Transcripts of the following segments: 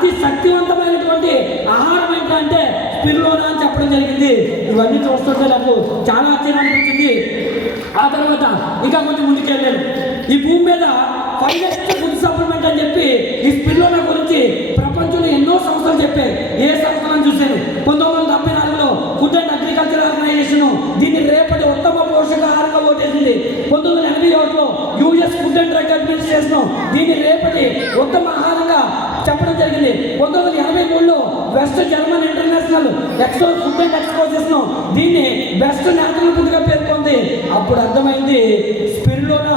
అతి శక్తివంతమైనటువంటి ఆహారం ఏంటంటే స్పిరులోనా అని చెప్పడం జరిగింది. ఇవన్నీ చూస్తుంటే నాకు చాలా ఆశ్చర్యం అనిపించింది. ఆ తర్వాత ఇంకా కొంచెం ముందుకెళ్ళాను. ఈ భూమి మీద ఫైనెస్ట్ ఫుడ్ సప్లిమెంట్ అని చెప్పి ఈ స్పిరులోనా గురించి ప్రపంచంలో ఎన్నో సంస్థలు చెప్పాయి. ఏ సంస్థలను చూశాను? 1974లో ఫుడ్ అండ్ అగ్రికల్చర్ ఆర్గనైజేషన్ దీన్ని రేపటి ఉత్తమ పోషకాహారంగా ఓటేసింది. 1981లో US food and drug administration దీన్ని రేపటి ఉత్తమ ఆహారంగా చెప్పడం జరిగింది. 1983లో west German international expo food and exposition దీన్ని బెస్ట్ నేషనల్ ఫుడ్గా పేర్కొంది. అప్పుడు అర్థమైంది స్పిరులోనా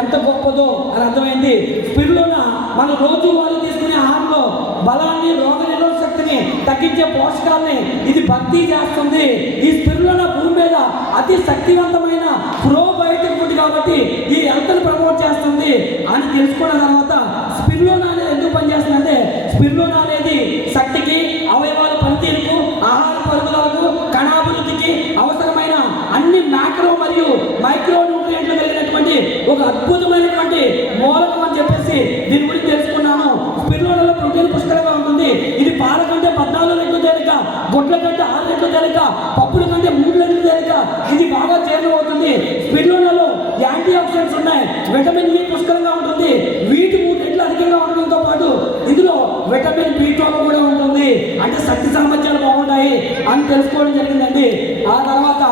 ఎంత గొప్పదో అని అర్థమైంది. స్పిరులోనా మన రోజు వాళ్ళు తీసుకునే ఆహారంలో బలాన్ని, రోగ నిరోధక శక్తిని తగ్గించే పోషకాలని ఇది భర్తీ చేస్తుంది. ఈ స్పిరులోనా భూమి మీద అతి శక్తివంతమైన ప్రోబయోటిక్ ఫుడ్ కాబట్టి ఈ హెల్త్ని ప్రమోట్ చేస్తుంది అని తెలుసుకున్న తర్వాత స్పిరులోనా అనేది ఎందుకు పనిచేస్తుందంటే స్పిరులోనా అనేది శక్తికి, అవయవాల పనితీరుకు, ఆహార పరుగుదలకు, కణాభివృద్ధికి అవసరమైన అన్ని మ్యాక్రో మరియు మైక్రో న్యూట్రియంట్లు కలిగినటువంటి ఒక అద్భుతమైనటువంటి మూలకం అని చెప్పేసి దీని గురించి తెలుసుకున్నాను. స్పిరులోనాలో ప్రోటీన్ పుష్కలంగా ఉంటుంది. ఇది పాల కంటే 14 రెట్లు తేలిక, గుడ్ల కంటే 6 రెట్లు తేలిక, పప్పుల కంటే 3 రెట్లు తేలిక. ఇది బాగా జీర్ణమవుతుంది. స్పిరులోనాలో యాంటీ ఆక్సిడెంట్స్ ఉన్నాయి. విటమిన్ E పుష్కలంగా ఉంటుంది. వీటి 3 రెట్లు అధికంగా ఉండడంతో పాటు ఇందులో విటమిన్ B12 కూడా ఉంటుంది. అంటే శక్తి సామర్థ్యాలు బాగుంటాయి అని తెలుసుకోవడం జరిగిందండి. ఆ తర్వాత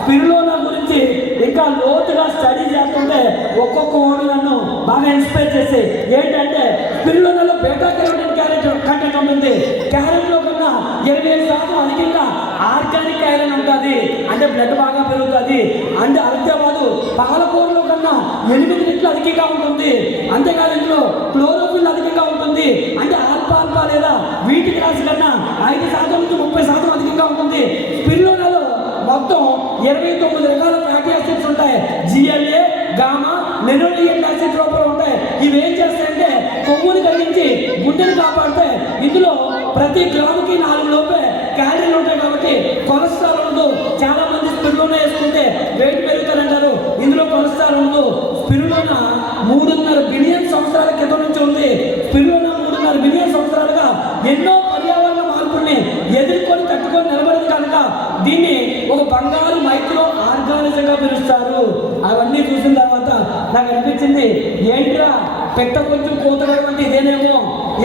స్పిరులోనా గురించి ఇంకా లోతుగా స్టడీ చేస్తుంటే ఒక్కొక్క ఓడి నన్ను బాగా ఇన్స్పైర్ చేసి ఏంటంటే స్పిరులోనాలో బీటా కెరోటిన్ కంటెంట్ ఉంటుంది. క్యారెట్లో కన్నా 27% అధికంగా ఆర్గానిక్ ఐరన్ ఉంటుంది. అంటే బ్లడ్ బాగా పెరుగుతుంది. అంటే అంతేకాదు పాలకూరలో కన్నా 8 రెట్లు అధికంగా ఉంటుంది. అంతేకాదు ఇందులో క్లోరోఫిల్ అధికంగా ఉంటుంది. అంటే ఆల్ఫా లేదా వీటి గ్రాస్ కన్నా 5% నుంచి 30% అధికంగా ఉంటుంది. స్పిరులోనాలో మొత్తం 29 రకాల ఫ్యాటీ యాసిడ్స్ ఉంటాయి. GLA, గామా, లెనోలిక్ యాసిడ్ రూపంలో ఉంటాయి. ఇవి ఏం చేస్తాయంటే కొవ్వుని కలిగించి గుండెని కాపాడుతాయి. ఇందులో ప్రతి గ్రాముకి 4 లోపే క్యాలరీలు ఉంటాయి కాబట్టి కొలెస్ట్రాల్ ఉండదు. చాలా మంది స్పిరులోనా వేసుకుంటే వెయిట్ పెరుగుతారంటారు. ఇందులో కొలెస్ట్రాల్ ఉండదు. స్పిరులోనా 3.5 బిలియన్ సంవత్సరాల క్రితం నుంచి ఉంది. స్పిరులోనా 3.5 బిలియన్ సంవత్సరాలుగా ఎన్నో పర్యావరణ మార్పుల్ని ఎదుర్కొని తట్టుకొని నిలబడింది కనుక దీన్ని ఒక బంగారు మైక్రో ఆర్గానిజంగా పిలుస్తారు. అవన్నీ చూసిన తర్వాత నాకు అనిపించింది ఏంట్రా పెట్ట కొంచెం కూతగడం అంటే ఇదేనేమో,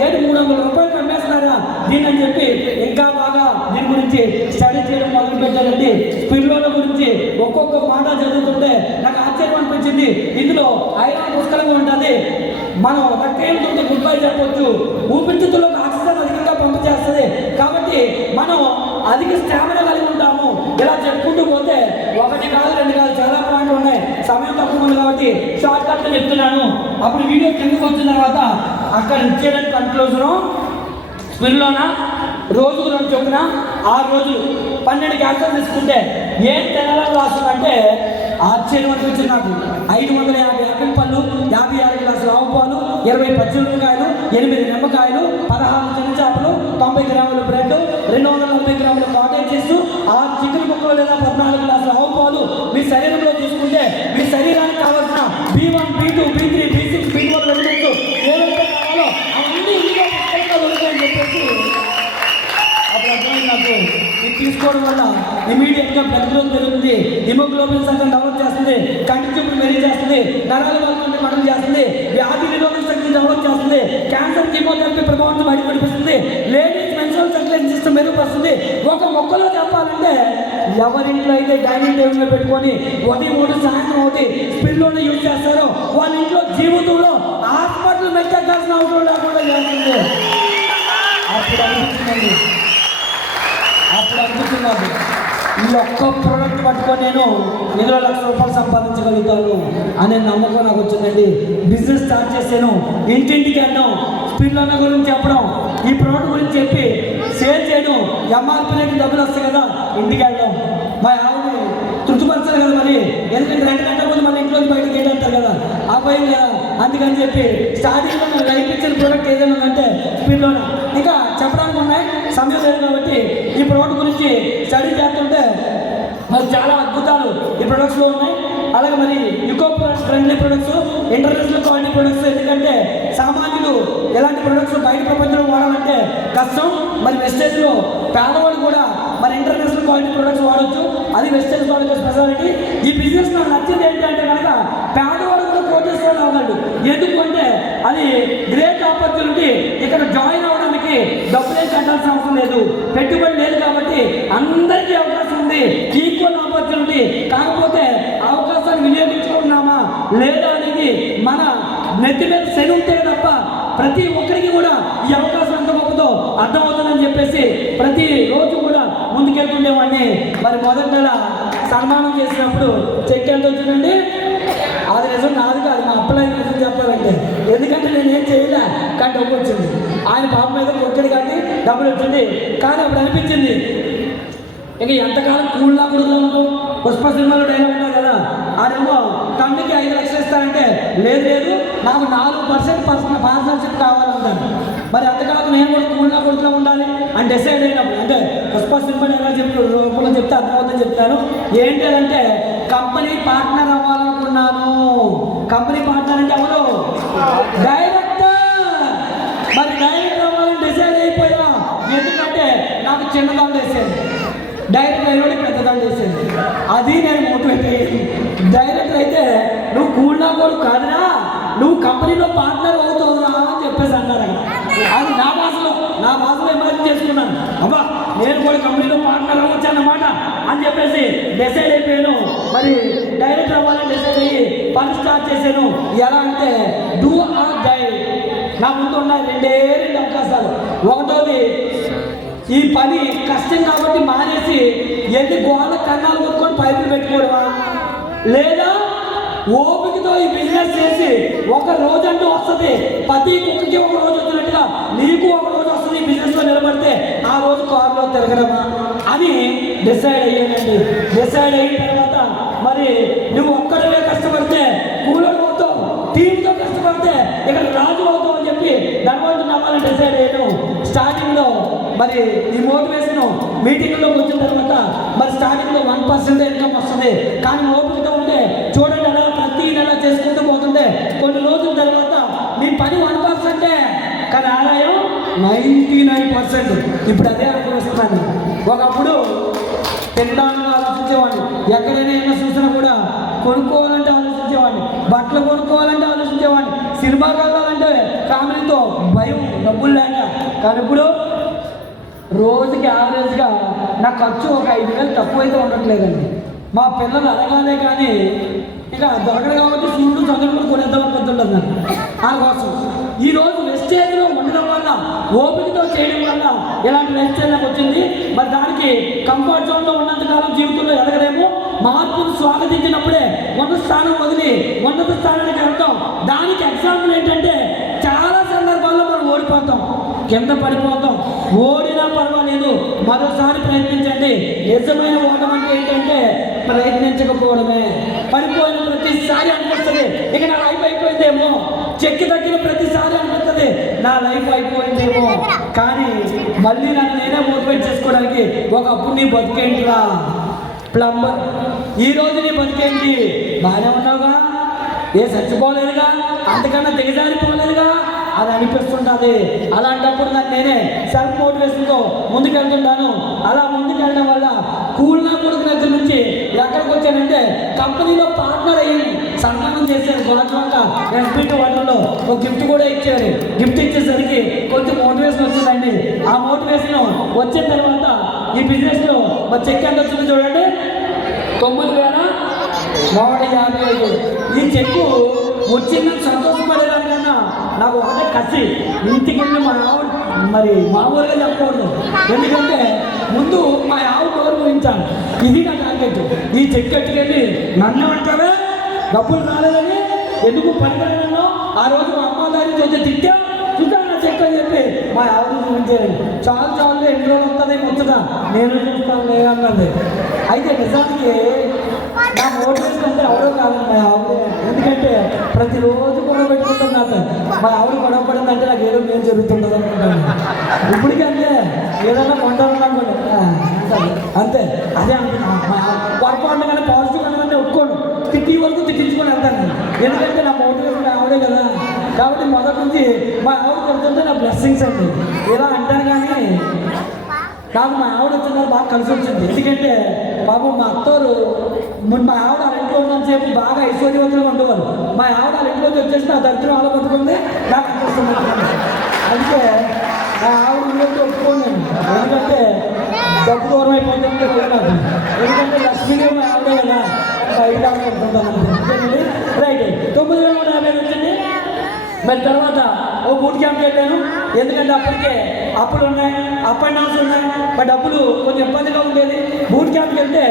ఏంటి 300 రూపాయలు అమ్మేస్తున్నారా దీన్ని అని చెప్పి ఇంకా బాగా దీని గురించి స్టడీ చేయడం మొదలు పెట్టారండి. స్పిరులోనా గురించి ఒక్కొక్క మాట చదువుతుంటే నాకు ఆశ్చర్యం అనిపించింది. ఇందులో ఐరన్ పుష్కలంగా ఉంటుంది. మనం రక్తంతో గుడ్ బై చెప్పొచ్చు. ఊపిరితిత్తుల్లోకి ఆక్సిజన్ అధికంగా పంపు చేస్తుంది. కాబట్టి మనం అధిక స్టామినా కలిగి ఉంటాము. ఇలా చెప్పుకుంటూ పోతే 1 కాదు 2 కాదు చాలా పాయింట్లు ఉన్నాయి. సమయం తక్కువ ఉంది కాబట్టి షార్ట్ కట్లో చెప్తున్నాను. అప్పుడు వీడియో కిందకు వచ్చిన తర్వాత అక్కడ ఇచ్చేయడానికి కన్క్లూజను స్పిరులోనా రోజుకు 2 చొప్పున 6 రోజులు 12 క్యాప్సూల్స్ తీసుకుంటే ఏం తినాలని రాస్తుందంటే ఆశ్చర్యం అనిపించింది నాకు. 550 యాపిల్ పళ్ళు, 56 గ్లాసులు ఆవు పాలు, 20 పచ్చిమిరపకాయలు, 8 నిమ్మకాయలు, 16 చిన్న చేపలు, 90 గ్రాముల బ్రెడ్, 230 గ్రాముల కాటేజ్ చీజ్, 6 చికెన్ ముక్కలు లేదా 14 గ్లాసుల ఆవు పాలు మీ శరీరంలో తీసుకుంటే మీ శరీరానికి కావాల్సిన B1, B2, B3, B6, B12 vitamins ఏవైతే కావాలో అవన్నీ ఇందులో పుష్కలంగా దొరుకుతాయని చెప్పేసి అప్పుడు అర్థమైంది నాకు. ఇది తీసుకోవడం వల్ల ఇమీడియట్గా బ్లడ్ గ్రోత్ పెరుగుతుంది, హిమోగ్లోబిన్ శాతం డెవలప్ చేస్తుంది, కంటి చూపులు మెరుగు చేస్తుంది, నరాల బలం మడం చేస్తుంది, వ్యాధి నిరోధక శక్తిని డెవలప్ చేస్తుంది, క్యాన్సర్ కీమోథెరపీ ప్రభావం బయటపడిపిస్తుంది, లేడీస్ మెన్స్ట్రువల్ సర్క్యులేషన్ సిస్టమ్ మెరుగుపరుస్తుంది. ఒక మొక్కలో చెప్పాలంటే ఎవరింట్లో అయితే డైనింగ్ టేబుల్లో పెట్టుకొని ఉదయం 1 సాయంత్రం 1 స్పిరులోనా యూజ్ చేస్తారో వాళ్ళ ఇంట్లో జీవితంలో హాస్పిటల్ మెచ్చాల్సిన అవసరం లేకుండా చేస్తుంది. అప్పుడు అనిపిస్తున్నది ఈ ఒక్క ప్రోడక్ట్ పట్టుకొని నేను 2 లక్షల రూపాయలు సంపాదించగలుగుతాను అనే నమ్మకం నాకు వచ్చిందండి. బిజినెస్ స్టార్ట్ చేశాను. ఇంటింటికి వెళ్ళడం, స్పిరులోనా గురించి చెప్పడం, ఈ ప్రోడక్ట్ గురించి చెప్పి సేల్ చేయడం, MRP రేటు డబ్బులు వస్తాయి కదా ఇంటికి వెళ్ళడం, మా ఆవిడ తృప్తిపరచాలి కదా మరి. ఎందుకంటే 2 గంటల ముందు మన ఇంట్లోకి బయటకు ఏంటంటారు కదా ఆ భయం కదా. అందుకని చెప్పి స్టార్టింగ్లో నాకు లైఫ్ ఇచ్చిన ప్రోడక్ట్ ఏదైనా ఉందంటే స్పిరులోనా. ఇంకా చెప్పడానికి ఉన్నాయి, సమయం లేదు కాబట్టి ఈ ప్రోడక్ట్ గురించి స్టడీ చేస్తుంటే మరి చాలా అద్భుతాలు ఈ ప్రొడక్ట్స్లో ఉన్నాయి. అలాగే మరి eco friendly products, international quality products. ఎందుకంటే సామాన్యులు ఎలాంటి ప్రొడక్ట్స్ బయట ప్రపంచంలో వాడాలంటే కష్టం. మరి వెస్టేజ్లో పేదవాళ్ళు కూడా మరి ఇంటర్నేషనల్ క్వాలిటీ ప్రొడక్ట్స్ వాడచ్చు. అది వెస్టేజ్ వాళ్ళకి స్పెషాలిటీ. ఈ బిజినెస్ నాకు నచ్చింది ఏంటంటే కనుక పేదవాళ్ళు కూడా కోటేశ్వరులు అవ్వగలడు. ఎందుకంటే అది గ్రేట్ ఆపర్చునిటీ. ఇక్కడ జాయిన్ అవ్వడానికి డబ్బులేం కట్టాల్సిన అవసరం లేదు, పెట్టుబడి లేదు. కాబట్టి అందరికీ అవకాశం ఉంది, ఈక్వల్ ఆపర్చునిటీ. కాకపోతే అవకాశాన్ని వినియోగించుకుంటున్నామా లేదా అనేది మన నెత్తి మీద శని ఉంటే తప్ప ప్రతి ఒక్కరికి కూడా ఈ అవకాశం ఎంత గొప్పదో అర్థమవుతుందని చెప్పేసి ప్రతి రోజు కూడా ముందుకెళ్తుండేవాడిని. మరి మొదటి నెల సన్మానం చేసినప్పుడు చెక్ ఎంత వచ్చిందండి? అది నిజం నాది కాదు, మా అప్పలైన నిజం చెప్పాలంటే. ఎందుకంటే నేను ఏం చేయలే, కానీ డబ్బు వచ్చింది. ఆయన పాప మీద కొట్టడు కానీ డబ్బులు వచ్చింది. కానీ అప్పుడు అనిపించింది ఇక ఎంతకాలం కూల్లా కూడా ఉంటాం. పుష్ప సినిమాలో డైలాగ్ ఉంటావు కదా, అదేమో తమ్మికి 5 లక్షలు ఇస్తారంటే లేదు లేదు నాకు 4% పార్ట్నర్షిప్ కావాలంటాను. మరి ఎంతకాలం నేను కూడా కూల్లా కొడుతూ ఉండాలి అని డిసైడ్ అయినప్పుడు, అంటే పుష్ప సినిమా ఎలా చెప్పి రూపంలో చెప్తే అర్థమవుతుందని చెప్తాను. ఏంటి అంటే కంపెనీ పార్ట్నర్ అవ్వాలనుకున్నాను. కంపెనీ పార్ట్నర్ అంటే ఎవరు? డైరెక్టర్. మరి డైరెక్టర్ అవ్వాలని డిసైడ్ అయిపోయా. ఎందుకంటే నాకు చిన్నదాన్ని వేసేది, డైరెక్టర్ అయినోడి పెద్దదాన్ని వేసేది. అది నేను మోటివేట్ అయ్యేది. డైరెక్టర్ అయితే నువ్వు కూల్నా కూడా కాదురా, నువ్వు కంపెనీలో పార్ట్నర్ అవుతావురా అని చెప్పేసి అన్నారు. అది నా భాషలో ఇమాజిన్ చేసుకున్నాను. అబ్బా నేను కూడా కంపెనీలో పార్ట్నర్ అవ్వచ్చు అన్నమాట అని చెప్పేసి డిసైడ్ అయిపోయాను. మరి డైరెక్టర్ అవ్వాలని డిసైడ్ అయ్యి పని స్టార్ట్ చేశాను. ఎలా అంటే డూ ఆర్ డై. నా ముందు ఉన్నాయి 2 అవకాశాలు. ఒకటోది ఈ పని కష్టం కాబట్టి మానేసి ఎన్ని గోడ కన్నాలు కొట్టుకొని పైపులు పెట్టుకోవడమా, లేదా ఓపికతో ఈ బిజినెస్ చేసి ఒక రోజు అంటూ వస్తుంది. ప్రతి కుక్కకి ఒక రోజు వచ్చినట్టుగా నీకు ఒక రోజు వస్తుంది. ఈ బిజినెస్లో నిలబడితే ఆ రోజు కారులో తిరగడమా అని డిసైడ్ అయ్యానండి. డిసైడ్ అయిన తర్వాత మరి నువ్వు ఒక్కడవే కష్టపడితే కూలర్ అవుతావు, టీంతో కష్టపడితే ఇక్కడ రాజు అవుతావు అని చెప్పి ధనవంతుని అవ్వాలని డిసైడ్ అయ్యాను. స్టార్టింగ్లో మరి ఈ మోటివేషన్ మీటింగ్లోకి వచ్చిన తర్వాత మరి స్టార్టింగ్లో 1% ఇన్కమ్ వస్తుంది. కానీ ఓపికతో ఉంటే చూడండి అలా ప్రతి నెల చేసుకుంటూ పోతుంటే కొన్ని రోజుల తర్వాత మీ పని 1%, కానీ ఆదాయం 99%. ఇప్పుడు అదే అనుభవిస్తున్నాను. ఒకప్పుడు తినడానికి ఆలోచించేవాడిని, ఎక్కడైనా ఏమైనా చూసినా కూడా కొనుక్కోవాలంటే ఆలోచించేవాడిని, బట్టలు కొనుక్కోవాలంటే ఆలోచించేవాడిని, సినిమాకి వెళ్ళాలంటే ఫ్యామిలీతో భయం, డబ్బులు లేక. కానీ ఇప్పుడు రోజుకి యావరేజ్గా నా ఖర్చు ఒక 5,000 తక్కువైతే ఉండట్లేదండి. మా పిల్లలు అడగాలే కానీ ఇక దొరకదు కాబట్టి సూట్లు చదువులు కొనేద్దాం అనుకుంటుంటుంది నాకు. దానికోసం ఈరోజు వెస్టేజ్లో ఉండడం వల్ల, ఓపికతో చేయడం వల్ల ఇలాంటి వెస్టేజ్ నాకు వచ్చింది. మరి దానికి కంఫర్ట్ జోన్లో ఉన్నంతకాలం జీవితంలో ఎదగలేము. మార్పును స్వాగతించినప్పుడే ఉన్నత స్థానం వదిలి ఉన్నత స్థానానికి వెళ్తాం. దానికి ఎగ్జాంపుల్ ఏంటంటే చాలా సందర్భాల్లో మనం ఓడిపోతాం, కింద పడిపోతాం. ఓడినా పర్వాలేదు, మరోసారి ప్రయత్నించండి. నిజమైన ఓటం అంటే ఏంటంటే ప్రయత్నించకపోవడమే. పడిపోయిన ప్రతిసారి అనిపిస్తుంది ఇక నా లైఫ్ అయిపోయిందేమో, చెక్కి తగ్గిన ప్రతిసారి అనిపిస్తుంది నా లైఫ్ అయిపోయిందేమో. కానీ మళ్ళీ నన్ను నేనే మోటివేట్ చేసుకోవడానికి ఒకప్పుడు నీ బతికేంటిరా ప్లంబర్, ఈరోజు నీ బతికేంటి? బాగానే ఉన్నావుగా, ఏ చచ్చిపోలేదుగా, అంతకన్నా దిగజారిపోలేదుగా అది అనిపిస్తుంటుంది. అలాంటప్పుడు నన్ను నేనే సెల్ఫ్ మోటివేషన్తో ముందుకెళ్తుంటాను. అలా ముందుకెళ్ళడం వల్ల కూల్నా కొడుకు దగ్గర నుంచి ఎక్కడికి వచ్చానంటే కంపెనీలో పార్ట్నర్ అయ్యి సన్మానం చేశారు. గోడవాక ఎస్పీటీ వాటిల్లో ఒక గిఫ్ట్ కూడా ఇచ్చారు. గిఫ్ట్ ఇచ్చేసరికి కొంచెం మోటివేషన్ వచ్చిందండి. ఆ మోటివేషన్ వచ్చిన తర్వాత ఈ బిజినెస్లో మా చెక్ ఎంత వచ్చింది చూడండి, 9,155. ఈ చెక్కు వచ్చిందని సంతోషపడేదానికన్నా నాకు ఒకటే కసి, ఇంటికి వెళ్ళి మా ఆవిడ మరి మామూలుగా చెప్పకూడదు. ఎందుకంటే ముందు మా ఆవిడ గౌరవించాను. ఇది నా టార్గెట్. ఈ చెక్ ఎట్టుకెళ్ళి నన్ను అంటావే డబ్బులు రాలేదని, ఎందుకు పనికిరానో ఆ రోజు మా అమ్మ దారి వచ్చి తిట్టా చూసాను నా చెక్ అని చెప్పి మా ఆవిడ చూపించారండి. చాలు చాలు ఎన్ని రోజులు వస్తుంది ముచ్చట, నేను చూస్తాను లేదన్నది. అయితే నిజానికి నా మోటివేషన్ అంటే ఎవరో కాదండి మా ఆవిడే. ఎందుకంటే ప్రతిరోజు గొడవ పెట్టుకుంటుంది నాతో. మా ఆవిడ గొడవ పడిందంటే నాకు ఏదో మేము జరుగుతుంటుంది అనుకుంటాను. ఇప్పటికంటే ఏదైనా కొంటాను అనుకోండి అంతే. అదే అనుకుంటున్నా. పొరపాటు కానీ పాజిటివ్ అనగానే ఒప్పుకోండి. తిట్టి వరకు ఎందుకంటే నా మోటివేషన్ ఆవిడే కదా. కాబట్టి మొదటి నుంచి మా ఆవిడ చెప్తుంటే నా బ్లెస్సింగ్స్ అండి. ఇలా అంటాను కానీ నాకు మా ఆవిడ వచ్చిన బాగా కలిసి వచ్చింది. ఎందుకంటే బాబు మా అత్తోరు మా ఆవిడ వాళ్ళ ఇంట్లో ఉన్నంతసేపు బాగా ఐశ్వర్యవంతులుగా ఉండేవారు. మా ఆవిడ వాళ్ళ ఇంట్లోకి వచ్చేసి నా దరిద్రం అలా పట్టుకుంది నాకు అనిపిస్తుంది. అందుకే మా ఆవిడ ఇంట్లోకి ఒప్పుకోండి. ఎందుకంటే డబ్బు దూరం అయిపోతుంది నాకు. ఎందుకంటే లక్ష్మీదేవి మా ఆవిడే కదా బయట అనుకుంటున్నాను. రైట్ 950 వచ్చింది. మరి తర్వాత ఓ బూట్ క్యాంప్కి వెళ్ళాను. ఎందుకంటే అప్పటికే అప్పులు ఉన్నాయి, అప్ అండ్ డౌన్స్ ఉన్నాయి. మా డబ్బులు కొంచెం ఇబ్బందిగా ఉండేది. బూట్ క్యాంప్కి వెళ్తే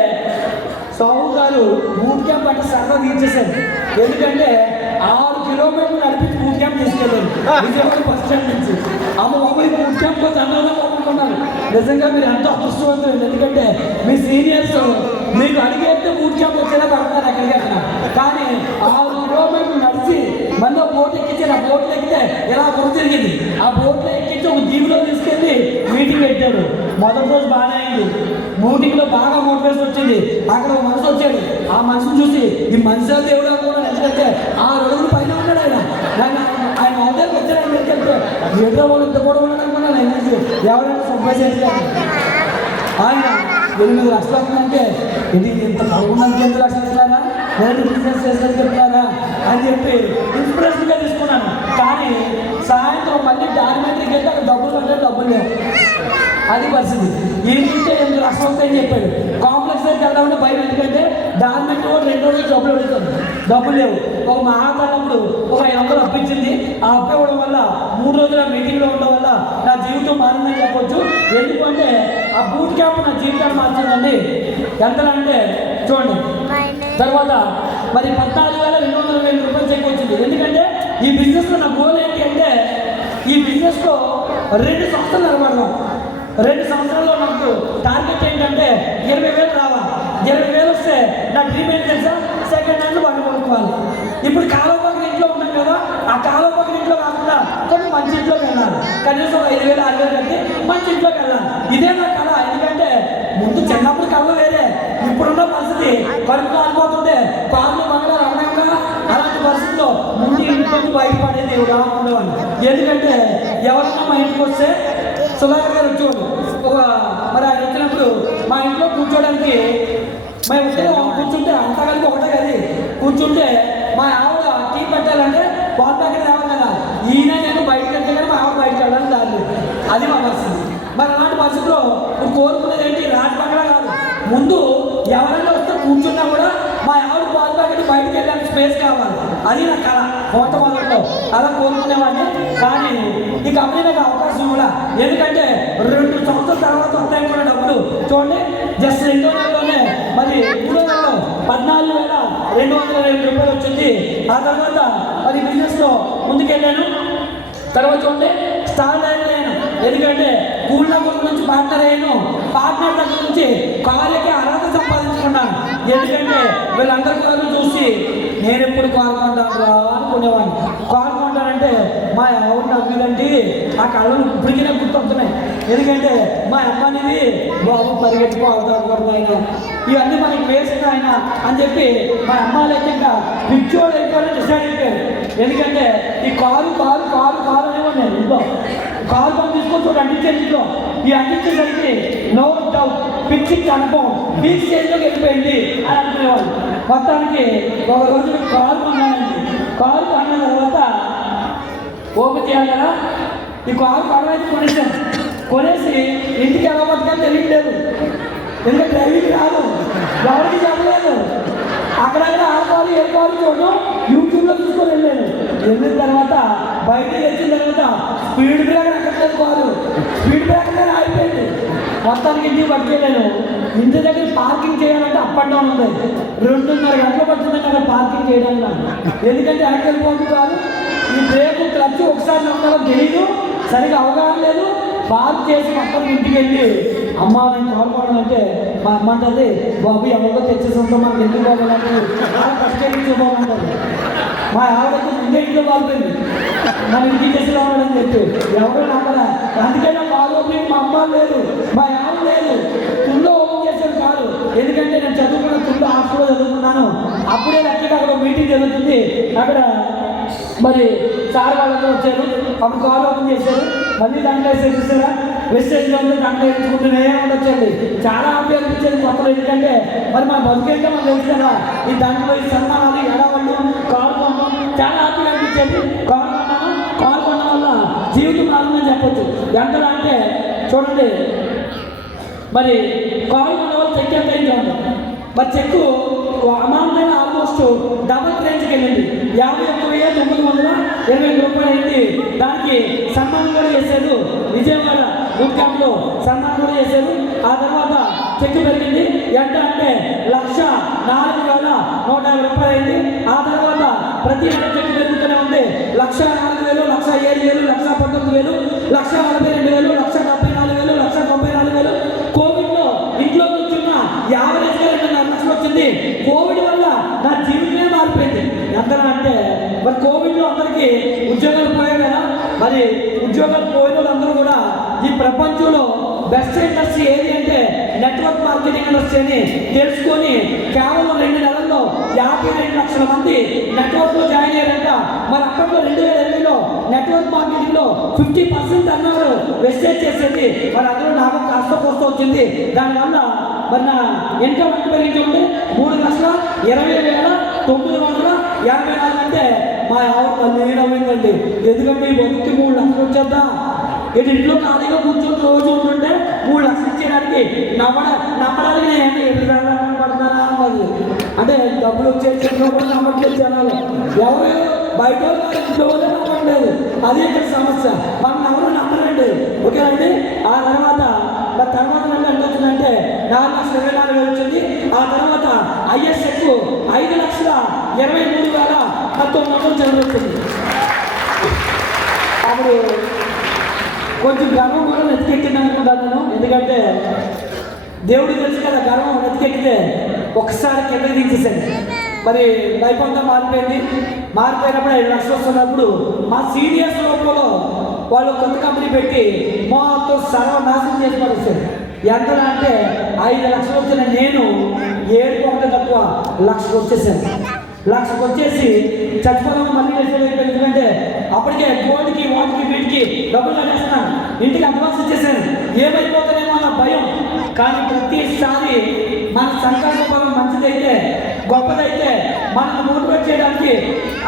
సాహు గారు బూట్ క్యాంప్ అంటే సరదా తీర్చేశారు. ఎందుకంటే 6 కిలోమీటర్లు నడిపించి బూట్ క్యాంప్ తీసుకెళ్ళారు విజయవాడ బస్ స్టాండ్ నుంచి. అమ్మ బాబు ఈ బూట్ క్యాంప్ అన్నదా ఒప్పుకున్నారు. నిజంగా మీరు ఎంతో అదృష్టవంతులు. ఎందుకంటే మీ సీనియర్స్ మీకు అడిగేస్తే బూట్ క్యాంప్ వచ్చేలా పడతారు అక్కడికి అక్కడ. కానీ 6 కిలోమీటర్లు నడిచి మళ్ళీ బోట్ ఎక్కించి ఆ బోట్లో ఎక్కితే ఇలా బుర్ర తిరిగింది. ఆ బోట్లో ఎక్కించి ఒక దీవిలో తీసుకెళ్ళి మీటింగ్ పెట్టాడు. మొదటి రోజు బాగానే అయింది. మీటింగ్లో బాగా మోటివేషన్ వచ్చింది. అక్కడ ఒక మనిషి వచ్చాడు. ఆ మనిషిని చూసి ఈ మనిషి దేవుడు అనుకున్నాను. ఎందుకంటే 6 అడుగులు పైన ఉన్నాడు ఆయన. ఆయన అవతలకి వచ్చాడు. ఎందుకంటే ఎదురు వాళ్ళు ఇంత కూడా ఉన్నాడు అనుకున్నాను. ఎవరైనా సంపాదించారు ఆయన 8 లక్షలు అవుతుందంటే ఇది ఇంత పడుకున్నానికి 8 లక్షలు ఇస్తారా, నేను బిజినెస్ చేసేది చెప్తారా అని చెప్పి ఇన్స్పిరేషన్గా తీసుకున్నాను. కానీ సాయంత్రం మళ్ళీ డాక్యుమెంటరీకి వెళ్తే అక్కడ డబ్బులు అంటే డబ్బులు లేవు. అది పరిస్థితి. ఏంటంటే 8 లక్షలు వస్తాయని చెప్పాడు. కాంప్లెక్స్ అయితే వెళ్దామంటే భయం. ఎందుకంటే డాక్యుమెంట్ 2 రోజులు డబ్బులు అడుగుతుంది, డబ్బులు లేవు. ఒక మహాకాలప్పుడు ఒక 500 అప్పించింది. ఆ అప్పు ఇవ్వడం వల్ల 3 రోజుల మీటింగ్లో ఉండడం వల్ల నా జీవితం మారిందని చెప్పొచ్చు. ఎందుకంటే ఆ బూట్ క్యాంప్ నా జీవితాన్ని మార్చిందండి. ఎంతనంటే చూడండి. తర్వాత మరి 14,220 రూపాయలు చెక్ వచ్చింది. ఎందుకంటే ఈ బిజినెస్లో నా గోల్ ఏంటి అంటే ఈ బిజినెస్లో 2 సంవత్సరాలు నిలబడదాం. 2 సంవత్సరాల్లో నాకు టార్గెట్ ఏంటంటే 20,000 రావాలి. 20,000 వస్తే నా డ్రీమ్ ఏంటి తెలుసా? సెకండ్ హ్యాండ్ బండి కొనుక్కోవాలి. ఇప్పుడు కాలువ పక్కన ఇంట్లో ఉన్నాం కదా, ఆ కాలువ పక్కన ఇంట్లో కాకుండా కొన్ని మంచి ఇంట్లోకి వెళ్ళాలి. కనీసం 5,000 6,000 కట్టి మంచి ఇంట్లోకి వెళ్ళాలి. ఇదే నా కళ. ఎందుకంటే ముందు చిన్నప్పుడు కళ వేరే, ఇప్పుడున్న పరిస్థితి కడుపు కాలిపోతుంటే కాళ్ళు మంగళాలు అన్నాక అలాంటి పరిస్థితుల్లో ముందు ఇంట్లో బయటపడేది ఉండేవాడిని. ఎందుకంటే ఎవరన్నా మా ఇంటికి వస్తే సుధాకర్ గారు వచ్చేవాడు. మరి ఆయన వచ్చినప్పుడు మా ఇంట్లో కూర్చోడానికి మేము కూర్చుంటే అంతా కలిపి ఒకటే కదా కూర్చుంటే మా ఆవిడ టీ పెట్టాలంటే బాల్ ప్యాకెట్ రావాలి కదా. ఈయన నేను బయటకు వెళ్తే కానీ మా ఆవిడ బయటకు వెళ్ళడానికి దారి. అది మా పరిస్థితి. మరి అలాంటి పరిస్థితిలో ఇప్పుడు కోరుకునేది ఏంటి? రాజబంగ్లా కాదు. ముందు ఎవరైనా వస్తే కూర్చున్నా కూడా మా ఆవిడ బాల్ ప్యాకెట్ బయటకు వెళ్ళడానికి స్పేస్ కావాలి. అది నా కళ. మొట్టమొదటిలో అలా కోరుకునేవాడిని. కానీ ఈ కంపెనీ నాకు అవకాశం కూడా. ఎందుకంటే 2 సంవత్సరాల తర్వాత వస్తాయి కూడా డబ్బులు. చూడండి, జస్ట్ 2వ నెలలోనే మరి 3వ నెలలో 14,220 రూపాయలు వచ్చింది. ఆ తర్వాత మరి బిజినెస్లో ముందుకెళ్ళాను. తర్వాత చూడండి, స్టార్ అయ్యాను. ఎందుకంటే కూల్ దగ్గర నుంచి పార్ట్నర్ అయ్యాను. పార్ట్నర్ దగ్గర నుంచి కార్యకి అర్హత సంపాదించుకున్నాను. ఎందుకంటే వీళ్ళందరూ కూడా చూసి నేను ఎప్పుడు కారు కొంటాను అనుకునేవాడిని. కారు కొంటానంటే మా ఆవిడ నవ్వులండి ఆ కళ్ళను ఇప్పటికీ నాకు గుర్తొస్తున్నాయి. ఎందుకంటే మా అమ్మాయిది బాబు పరిగెత్తుకోవాలి ఆయన, ఇవన్నీ మనకి వేసిన ఆయన అని చెప్పి మా అమ్మాయిలు అయితే ఇంకా పిచ్చోడు అయిపోయి డిసైడ్ అయిపోయారు. ఎందుకంటే ఈ కారు కారు కారు కారు అనేవాడు నేను ఇంట్లో కారు పని తీసుకొని అంటించాను. ఇంట్లో ఈ అంటించేసరికి నో డౌట్ పిచ్చి అనుభవం బీచ్ స్టేజ్లోకి వెళ్ళిపోయింది అని అనుకునేవాళ్ళు. మొత్తానికి ఒక రోజు కారు కొన్నానండి. కారు కొన్న తర్వాత ఓపెన్ చేయాలి కదా. ఈ కారు కొనవైతే కొనేసాను. కొనేసి ఇంటికి ఎలా బతకాలి తెలియట్లేదు. ఎందుకంటే డ్రైవింగ్ రాదు, ఎవరికి చెప్పలేదు. అక్కడక్కడ ఆడుకోవాలి ఏడుకోవాలి చూడడం యూట్యూబ్లో చూసుకొని వెళ్ళాను. వెళ్ళిన తర్వాత బయటికి వచ్చిన తర్వాత స్పీడ్ బ్రేకర్ ఎక్కట్లేదు. కాదు స్పీడ్ బ్రేకర్ ఆగిపోయింది. మొత్తానికి ఇంటికి పట్టుకెళ్ళాను. ఇంటి దగ్గర పార్కింగ్ చేయాలంటే అప్ అండ్ డౌన్ ఉంది. 2.5 గంటలు పడుతుందంటే అక్కడ పార్కింగ్ చేయడానికి నాకు. ఎందుకంటే ఎక్కడికి వెళ్ళిపోతుంది కాదు. ఈ బ్రేక్ క్లచ్ ఒకసారి నమ్మకం తెలియదు, సరిగా అవగాహన లేదు. పార్క్ చేసి మొత్తం ఇంటికి వెళ్ళి అమ్మ నేను కోరుకోవాలంటే మా అమ్మ అంటది, బాబు ఎవరికో తెచ్చేసి మనకి ఎందుకు పోవాలంటే ఫస్ట్ ఇంట్లో పోవాలంటారు. మా ఆవిడకి ముందే ఇంట్లో బాగుపోయింది, మన ఇంటికి చేసి రావాలని చెప్పి ఎవరు నమ్మరా. అందుకనే బాగోపోయి మా అమ్మ లేదు, మా ఆవిడ లేదు. తుల్లో ఓపెన్ చేసేది కాదు. ఎందుకంటే నేను చదువుకున్న తుల్లో స్కూల్లో చదువుకున్నాను. అప్పుడే లక్కీగా అక్కడ మీటింగ్ జరుగుతుంది. అక్కడ మరి సార్ వాళ్ళతో వచ్చారు. అప్పుడు కాల్ ఓపెన్ చేశారు. మళ్ళీ దాంట్లో చూసారా వెస్టేజ్లో ఉంది, దాంట్లో వేసుకుంటూనే ఉండొచ్చండి. చాలా హ్యాపీ అనిపించేది కొత్తలో. ఎందుకంటే మరి మన బతుకేంటే మనం తెలుసు కదా, ఈ దాంట్లో ఈ సన్మానాలు ఎడవాళ్ళు కాల్ కొనడం చాలా హ్యాపీగా అనిపించేది. కాల్ కొనడం వల్ల జీవితం మారిందని చెప్పొచ్చు. ఎంతలా అంటే చూడండి, మరి కాల్ కొనడం వల్ల చెక్ ఎంత అయింది ఉంది. మరి చెక్కు అమౌంట్ అయినా ఆల్మోస్ట్ డబల్ రేంజ్కి వెళ్ళింది. 51,925 రూపాయలు అయింది. దానికి సన్మానం కూడా చేశారు. విజయవాడ బూట్ క్యాంప్లో సన్మానం కూడా చేశారు. ఆ తర్వాత చెక్ పెరిగింది. ఎంత అంటే 1,04,150 రూపాయలు అయింది. ఆ తర్వాత ప్రతి నెల చెక్ పెరుగుతూనే ఉంది. 1,04,000, 1,07,000, 1,19,000, 1,42,000, 1,74,000, 1,94,000. కోవిడ్లో ఇంట్లో కూర్చున్న యావరేజ్గా 2.5 లక్షలు వచ్చింది. కోవిడ్ వల్ల నా జీవితమే మారిపోయింది. ఎంతనా అంటే మరి కోవిడ్లో అందరికీ ఉద్యోగాలు పోయాయి కదా. మరి ఉద్యోగాలు పోయిన వాళ్ళందరూ కూడా ఈ ప్రపంచంలో బెస్ట్ ఇండస్ట్రీ ఏది అంటే నెట్వర్క్ మార్కెటింగ్ ఇండస్ట్రీ అని తెలుసుకొని కేవలం 2 నెలల్లో 52 లక్షల మంది నెట్వర్క్లో జాయిన్ అయ్యారంట. మరి అప్పట్లో 2020లో నెట్వర్క్ మార్కెటింగ్లో 50% అన్నారు వెస్టేజ్ చేసేది. మరి అందులో నాకు కాస్త కోస్త వచ్చింది. దానివల్ల మరి నా ఇన్కమ్ ఎంత పెరిగింది? 3,20,984 అంటే మా ఆవిడ మళ్ళీ నవ్విందండి. ఎందుకంటే ఈ బతుకి 3 లక్షలు వచ్చేద్దా, ఇటు ఇంట్లో ఖాళీగా కూర్చొని రోజు ఉంటుంటే 3 లక్షలు ఇచ్చేయడానికి నమ్మడానికి నేను ఎదురు పడుతున్నానా అన్నది. అంటే డబ్బులు వచ్చేలో కూడా నమ్మట్లేదు జనాలు. ఎవరు బయట ఇంట్లో కూడా నమ్మట్లేదు. అది ఇక్కడ సమస్య. మనం ఎవరు నమ్మరండి. ఓకేనండి. ఆ తర్వాత నెల ఎంత వచ్చిందంటే 4,24,000 వచ్చింది. ఆ తర్వాత ISF 5,23,19 జరుగుతుంది. అప్పుడు కొంచెం గర్వం కూడా నెత్తికెక్కింది అనుకుంటాను నేను. ఎందుకంటే దేవుడు తెలుసు కదా, గర్వం నెత్తికెక్కితే ఒక్కసారి కిందకి దించేసాను. మరి లైఫ్ అంతా మారిపోయినప్పుడు 5 లక్షలు వస్తున్నప్పుడు మా సీనియర్స్ లోపల వాళ్ళు కొత్త కంపెనీ పెట్టి మొత్తం సర్వనాశనం చేసి పడేసారు. ఎంతలా అంటే 5 లక్షలు వచ్చిన నేను 7 తక్కువ 1,00,000 వచ్చేసాను. 1,00,000 వచ్చేసి చచ్చిపోదాం మళ్ళీ వేసేది. ఎందుకంటే అప్పటికే గోల్డ్కి వాటికి వీటికి డబ్బులు కట్టేస్తున్నాను. ఇంటికి అడ్వాన్స్ ఇచ్చేసాను. ఏమైపోతానేమో అన్న భయం. కానీ ప్రతిసారి మన సంకల్ప బలం మంచిదైతే గొప్పదైతే మనల్ని మోటివేట్ చేయడానికి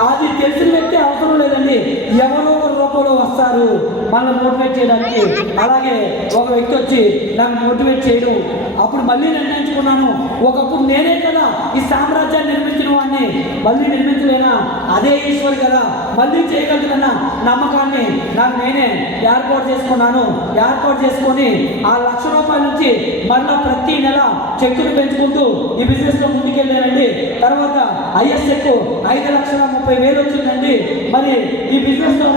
అది తెలిసిన వ్యక్తి అవసరం లేదండి. ఎవరో ఒక రూపంలో వస్తారు మనల్ని మోటివేట్ చేయడానికి. అలాగే ఒక వ్యక్తి వచ్చి నన్ను మోటివేట్ చేయడం. అప్పుడు మళ్ళీ నిర్ణయించుకున్నాను, ఒకప్పుడు నేనే కదా ఈ సామ్రాజ్యాన్ని నిర్మించిన వాడిని, మళ్ళీ నిర్మించలేనా, అదే ఈశ్వరు కదా మళ్ళీ చేయగలుగుతున్న నమ్మకాన్ని నాకు నేనే ఏర్పాటు చేసుకున్నాను. ఏర్పాటు చేసుకొని ఆ 1,00,000 రూపాయల నుంచి మళ్ళీ ప్రతి నెల చెక్కులు పెంచుకుంటూ ఈ బిజినెస్లో ముందుకెళ్ళానండి. తర్వాత ISF 5,30,000 వచ్చిందండి. మరి ఈ బిజినెస్లో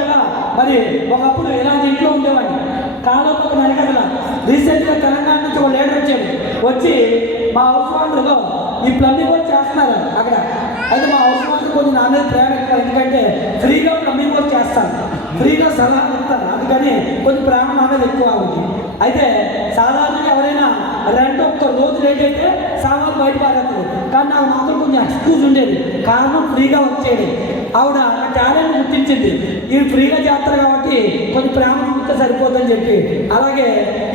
మరి ఒకప్పుడు ఇలాంటి ఇంట్లో ఉండేవాడిని. కాలోపు నడకగల రీసెంట్గా తెలంగాణ నుంచి ఒక లీడర్ వచ్చి మా హౌస్ ఓనర్లో ఈ ప్లంబింగ్ వర్క్ చేస్తున్నారు అక్కడ. అయితే మా హౌస్ ఓనర్ కొంచెం నా మీద ప్రేమ ఎక్కువ. ఎందుకంటే ఫ్రీగా ప్లంబింగ్ వర్క్ చేస్తాను, ఫ్రీగా సలహా ఇస్తాను. అందుకని కొంచెం ప్రేమ నా మీద ఎక్కువ అవుతుంది. అయితే సాధారణంగా ఎవరైనా రెంట్ ఒక్క రోజు లేట్ అయితే సామాన్లు బయట పారేస్తారు. కానీ నాకు మాత్రం కొంచెం ఎక్స్క్యూజ్ ఉండేది. కారణం ఫ్రీగా వర్క్ చేయడం. ఆవిడ నా టాలెంట్ గుర్తించింది. ఇవి ఫ్రీగా చేస్తారు కాబట్టి కొంచెం ప్రేమ చూపిస్తే సరిపోతుందని చెప్పి. అలాగే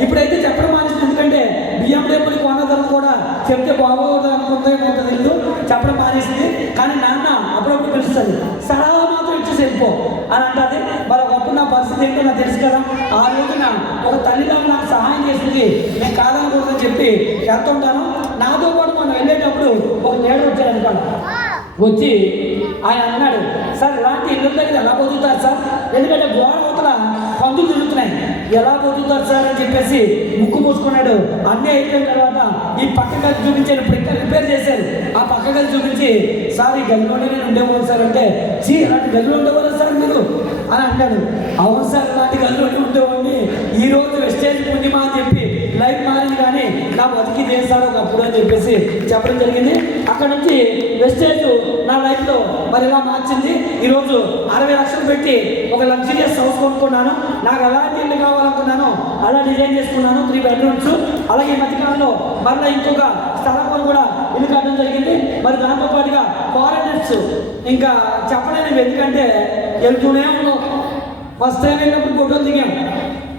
ఇప్పుడైతే చెప్పడం మానేసింది. ఎందుకంటే BMW కొనదని కూడా చెప్తే బాగోదు అనుకుంటే కొంత ఇల్లు చెప్పడం మానేసింది. కానీ నాన్న అప్పుడప్పుడు పిలుస్తుంది, సలహా మాత్రం ఇచ్చేసి వెళ్ళిపో అని అంటుంది. మరి ఒకప్పుడు నా పరిస్థితి ఏంటో నాకు తెలుసు కదా. ఆ రోజున ఒక తల్లిదండ్రులు నాకు సహాయం చేసింది, నేను కాదనకూడదని చెప్పి చేస్తుంటాను. నాతో పాటు మనం వెళ్ళేటప్పుడు ఒక లీడర్ వచ్చాడు అనుకోండి. వచ్చి ఆయన అన్నాడు, సార్ ఇలాంటి ఇల్లు దగ్గర ఎలా బతుకుతారు సార్, ఎందుకంటే గోడ అవతల పందులు తిరుగుతున్నాయి, ఎలా బతుకుతారు సార్ అని చెప్పేసి ముక్కు మూసుకున్నాడు. అన్నీ అయిపోయిన తర్వాత ఈ పక్క గది చూపించాను. ఇప్పుడు ఇంకా రిపేర్ చేశారు. ఆ పక్క గది చూపించి, సార్ ఈ గదిలోనే నేను ఉండేవాళ్ళు సార్ అంటే, అలాంటి గదిలో ఉండేవాళ్ళు సార్ మీరు అని అంటాడు. అవును సార్ అలాంటి గదిలోనే ఉండేవాడిని, ఈరోజు వెస్టేజ్ పుణ్యమా అని చెప్పి లైఫ్ మారింది. కానీ నా బతికి దేశాలు ఒకప్పుడు అని చెప్పేసి చెప్పడం జరిగింది. అక్కడ నుంచి వెస్టేజ్ నా లైఫ్లో మరి ఇలా మార్చింది. ఈరోజు 60 లక్షలు పెట్టి ఒక లగ్జరియస్ హౌస్ కొనుక్కున్నాను. నాకు ఎలాంటి ఇల్లు కావాలనుకున్నాను అలా డిజైన్ చేసుకున్నాను 3 బెడ్రూమ్స్. అలాగే ఈ మధ్యకాలంలో మరలా ఇంకొక స్థలం కూడా ఇల్లు కట్టడం జరిగింది. మరి దాంతోపాటుగా ఫారెనర్స్ ఇంకా చెప్పలేనివి, ఎందుకంటే వెళ్తూనే ఉన్నాం. ఫస్ట్ టైం వెళ్ళినప్పుడు ఫోటోలు దిగాం,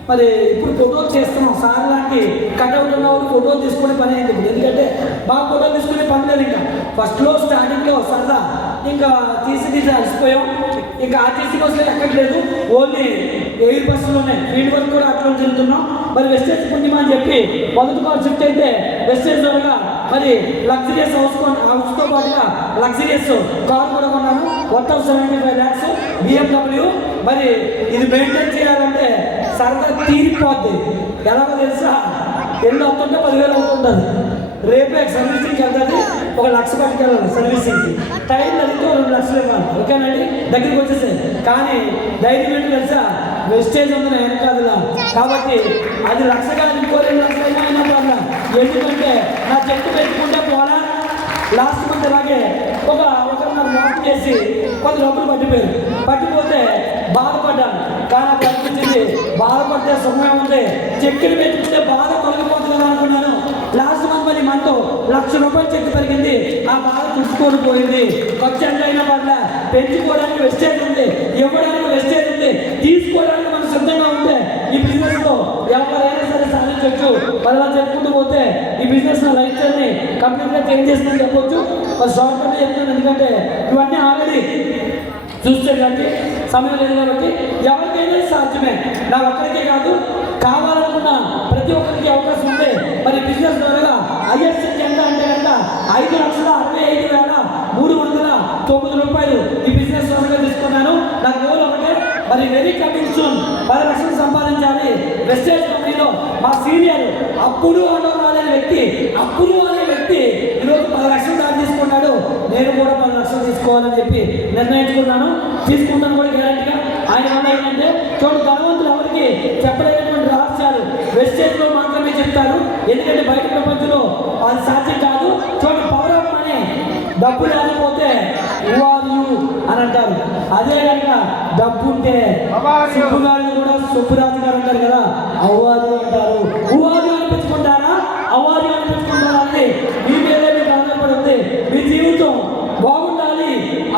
మరి ఇప్పుడు ఫోటోలు చేస్తున్నాం. సార్ లాంటి కట్అవుట్ ఉన్న వాళ్ళు ఫోటోలు తీసుకునే పని అయింది ఇప్పుడు, ఎందుకంటే బాగా ఫోటోలు తీసుకునే పని లేదు. ఇంకా ఫస్ట్లో స్టార్టింగ్లో సరదా ఇంకా తీసి అలసిపోయాం. ఇంకా ఆర్టీసీ బస్సులో ఎక్కట్లేదు, ఓన్లీ ఎయిర్ బస్సులు ఉన్నాయి. ఫీల్డ్ వర్క్ కూడా అట్లా తిరుగుతున్నాం. మరి వెస్టేజ్ పుణ్యమా అని చెప్పి మొదటి కాల్ షిఫ్ట్ అయితే వెస్టేజ్ ద్వారా మరి లగ్జరియస్ హౌస్తో పాటుగా లగ్జరియస్ కార్ కూడా కొన్నాను. 1,75 lakhs BMW. మరి ఇది మెయింటైన్ చేయాలంటే సరదా తీరిపోద్ది. ఎలాగో తెలుసా, ఎల్లు అవుతుంటే 10,000 అవుతుంటుంది. రేపే సర్వీసింగ్కి వెళ్తుంది, 1 లక్ష పట్టుకెళ్ళాలి సర్వీసింగ్కి. టైం అడిగితే 2 లక్షలు ఇవ్వాలి. ఓకేనండి, దగ్గరికి వచ్చేసాయి. కానీ ధైర్యం ఏంటి తెలుసా, వెస్టేజ్ ఉంది నా వెనకాదులా, కాబట్టి అది లక్షగా ఇంకో 2 లక్షలైనా అయినప్పుడు అన్నా. ఎందుకంటే నా చెట్టు పెట్టుకుంటే పోలా. లాస్ట్ మంత్ అలాగే ఒకరు నాకు మోసం చేసి కొంత డబ్బులు పట్టిపోతే బాధపడ్డాను. కానీ నాకు అనిపించింది, బాధపడితే సుఖమే ఉంది, చెక్కులు పెట్టుకుంటే బాధ తొలగిపోతుంది కదా అనుకున్నాను. లాస్ట్ మంత్ మరి మనతో 1,00,000 రూపాయలు చెక్కు పెరిగింది. ఆ బాధ తుడుచుకొని పోయింది. ఖర్చు ఎంత అయినా పర్లే, పెంచుకోవడానికి వెస్టేజ్ ఉంది, ఇవ్వడానికి వెస్టేజ్ ఉంది, తీసుకోవడానికి మనం సిద్ధంగా ఉంటే ఈ బిజినెస్లో ఎవరైనా సరే సాధించవచ్చు. మరి అలా చెప్పుకుంటూ పోతే ఈ బిజినెస్ నా లైఫ్ స్టైల్ని కంప్లీట్గా చేంజ్ చేస్తుందని చెప్పొచ్చు. మరి షార్ట్గా చెప్తాను, ఎందుకంటే ఇవన్నీ ఆల్రెడీ చూస్తే కాబట్టి సమయం లేదు కాబట్టి ఎవరికైనా సాధ్యమే. నా ఒక్కరికే కాదు, కావాలనుకున్న ప్రతి ఒక్కరికి అవకాశం ఉంది. మరి బిజినెస్ ద్వారా ఐఎస్సీ ఎంత అంటే కనుక 5,65,309 రూపాయలు ఈ బిజినెస్ ద్వారా తీసుకున్నాను. నా గోల్ ఒకటే, మరి వెరీ కమింగ్ సూన్ 10 లక్షలు సంపాదించాలి. వెస్టేజ్ కంపెనీలో మా సీనియర్ అప్పుడు అనే వ్యక్తి ఈరోజు 10 లక్షలు దాన్ని తీసుకున్నాడు. నేను కూడా 10 లక్షలు తీసుకోవాలని చెప్పి నిర్ణయించుకున్నాను. తీసుకుంటాను కూడా గ్యారెంటీగా. ఆయన వల్ల ఏంటంటే చూడండి, ధనవంతులు ఎవరికి చెప్పలేనటువంటి రహస్యాలు వెస్టేజ్లో మాత్రమే చెప్తారు. ఎందుకంటే బయట ప్రపంచంలో అది సాధ్యం కాదు. చూడండి, పవర్ ఆఫ్ మనీ, డబ్బు లేకపోతే హూ ఆర్ యు అని అంటారు. అదే కనుక డబ్బు ఉంటే సుబ్బుగారిని కూడా సుబ్బురాజు గారు అంటారు కదా, అవ్వారు అంటారు. హూ ఆర్ యు అనిపించుకుంటారా, అవ్వారు అనిపించుకుంటారా అని మీ మీదే మీకు ఆధారపడి ఉంది. మీ జీవితం బాగుండాలి,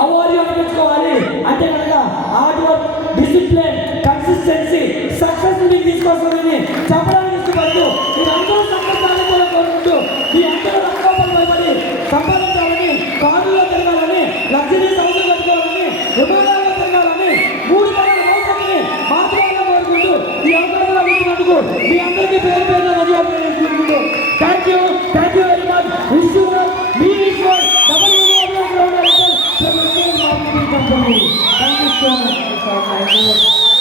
అవ్వారు అనిపించుకోవాలి అంటే కనుక hard work, discipline, consistency, success మీకు తీసుకొస్తుందని చెప్పడానికి ఇష్టపడుతూ మీరందరూ సంబంధాన్ని కూడా కోరుకుంటూ మీ అందరూ రక్షాపడి సంపాదించాలని, కారులో తిరగాలని, లగ్జరీ సౌకర్యం కట్టుకోవాలని, విమానాల్లో తిరగాలని, 3 తరాల మోసాన్ని మాత్రమే కోరుకుంటూ ఈ అవసరంలో ఇచ్చినందుకు మీ అందరికీ పేరు ధన్యవాదాలు. Thank you.